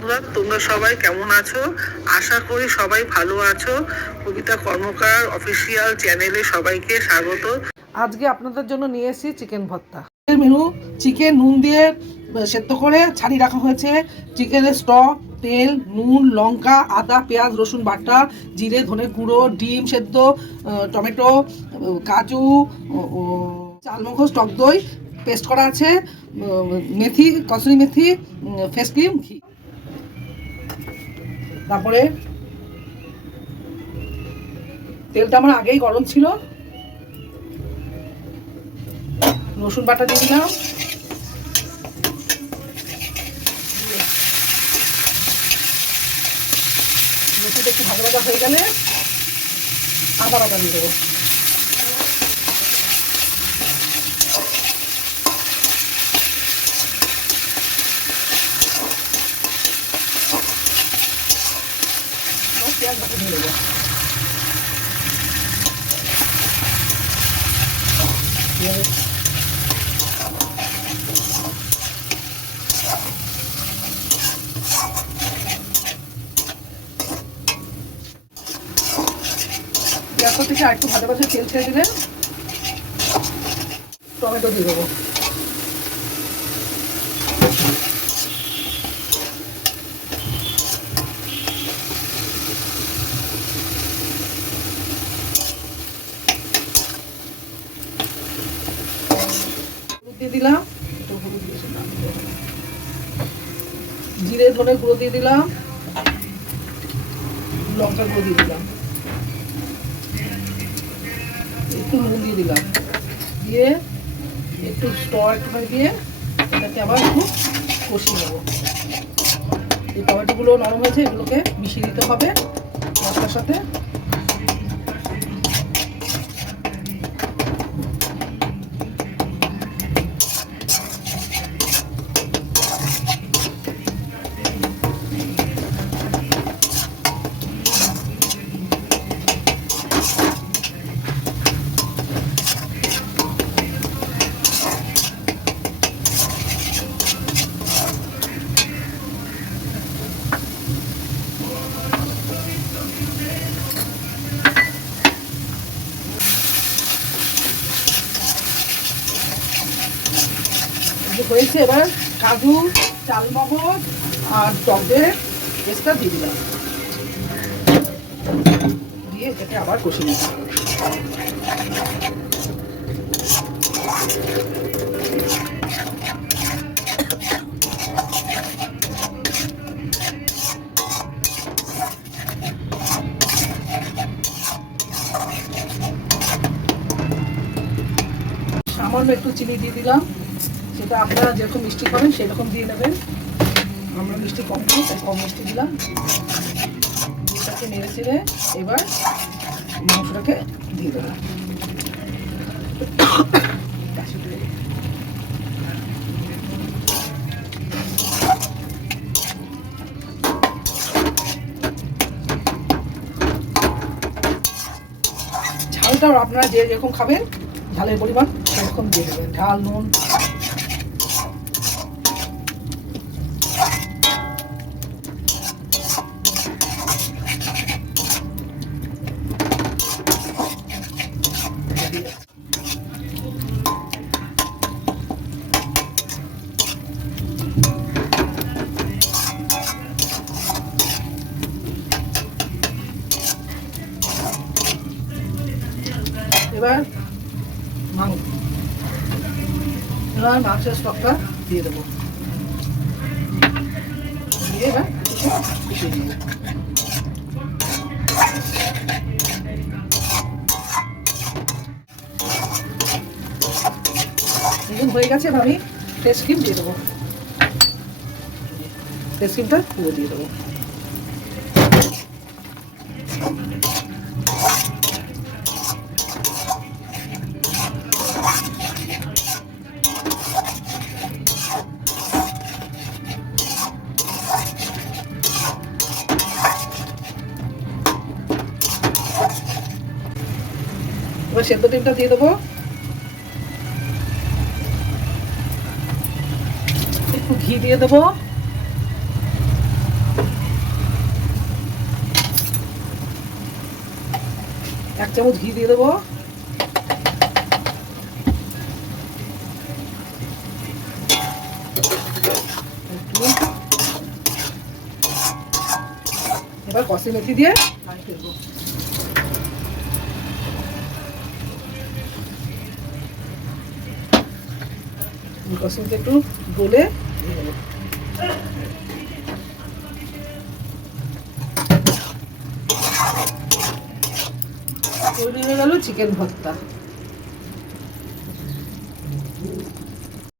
বন্ধুরা, তোমরা সবাই কেমন আছো? আশা করি সবাই ভালো আছো। কবিতা কর্মকার অফিসিয়াল চ্যানেলে সবাইকে স্বাগত। আজকে আপনাদের জন্য নিয়ে এসেছি চিকেন ভর্তা। মেনু: চিকেন নুন দিয়ে সেদ্ধ করে ছাড়িয়ে রাখা হয়েছে, চিকেনের স্টক, তেল, নুন, লঙ্কা, আদা, পেঁয়াজ, রসুন বাটা, জিরে, ধনে গুঁড়ো, ডিম সেদ্ধ, টমেটো, কাজু, চালমগজ, টক দই পেস্ট করা আছে, মেথি, কসুরি মেথি, ফেস ক্রিম, ঘি। তারপরে তেলটা আমার আগেই গরম ছিল, রসুন বাটা দিয়ে দিলাম, রসুনটা একটু ভাজা ভাজা হয়ে গেলে আদা বাটা দিয়ে দেবো। পেঁয়াজ বাটা দিয়ে দেবো। পেঁয়াজটা থেকে আরেকটু ভাজা ভাজা তেল ছেড়ে দিলে টমেটো দিয়ে দেবো। দিয়ে দিলাম, জিরে ধনে গুঁড়ো দিয়ে দিলাম, লঙ্কা গুঁড়ো দিয়ে দিলাম, একটু নুন দিয়ে দিলাম, দিয়ে একটু একটুখানি দিয়ে এটাকে আবার একটু কষিয়ে নেবো। এই টমেটোগুলো নরম হয়েছে, এগুলোকে মিশিয়ে দিতে হবে মশলার সাথে। হয়েছে, এবার কাজু, চালমগজ আর টকের পেস্টটা দিয়ে দিলাম, দিয়ে এটাকে আবার কষিয়ে নিতে হবে। সামান্য একটু চিনি দিয়ে দিলাম, সেটা আপনারা যেরকম মিষ্টি করেন সেরকম দিয়ে নেবেন। আমরা মিষ্টি কম খাই, তাই কম মিষ্টি দিলাম। এটাকে নেড়ে চেড়ে এবার মাংসটাকে দিয়ে দেবো। ঝালটাও আপনারা যে যেরকম খাবেন, ঝালের পরিমাণ সেরকম দিয়ে দেবেন, ঝাল, নুন। এবার মাংসের স্টকটা দিয়ে দেবো, দিয়ে এবার মিশিয়ে দেবো। এখন হয়ে গেছে, আমি ফেস ক্রিম দিয়ে দেবো, ফেস ক্রিমটা পুরো দিয়ে দেবো। এবার সেদ্ধ ডিমটা দিয়ে দেবো, একটু ঘি দিয়ে দেবো, চামচ ঘি দিয়ে দেবো। এবার কষি মেথি দিয়ে নাড়িয়ে ফেলবো। কষি মেথি একটু গলে দিয়ে দেবো। তৈরি হয়ে গেল চিকেন ভর্তা।